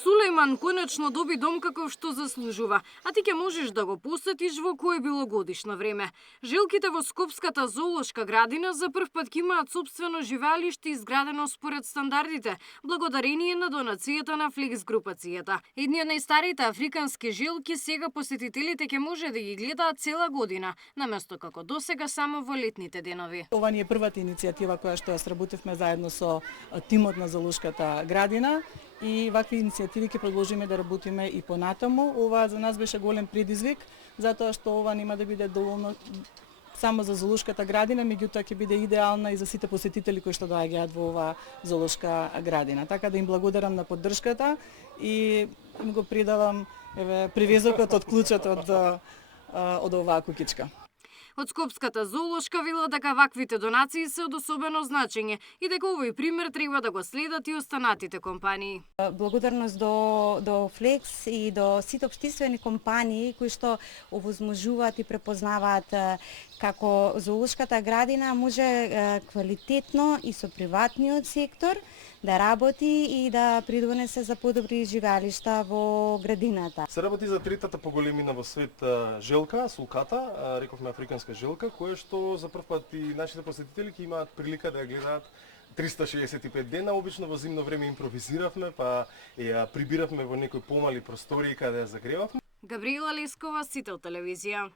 Сулејман конечно доби дом каков што заслужува, а ти ќе можеш да го посетиш во кое било годишно време. Желките во Скопската зоолошка градина за прв пат ќе имаат сопствено живеалиште изградено според стандардите, благодарение на донацијата на Флекс групацијата. Едни од најстарите африкански желки сега посетителите ќе може да ги гледаат цела година, наместо како досега само во летните денови. Ова ни е првата иницијатива која што ја сработивме заедно со тимот на зоолошката градина и вакви иницијативи ќе продолжиме да работиме и понатаму. Ова за нас беше голем предизвик, затоа што ова нема да биде доволно само за зоолошката градина, меѓутоа ќе биде идеална и за сите посетители кои што доаѓаат во ова зоолошка градина. Така да им благодарам на поддршката и им го предавам привезокот од клучот од оваа кукичка. Од Скопската зоолошка велат дека ваквите донации се од особено значење и дека овој пример треба да го следат и останатите компании. Благодарност до Флекс и до сите општествени компании кои што овозможуваат и препознаваат како зоолошката градина може квалитетно и со приватниот сектор да работи и да придонесе за подобри живеалишта во градината. Се работи за третата поголемина во свет желка, сулката, рековме африканска желка, која што за прв пат и нашите посетители ќе имаат прилика да ја гледаат 365 дена. Обично во зимно време импровизиравме, па ја прибиравме во некои помали простории каде ја загревавме. Габриела Лескова, Сител телевизија.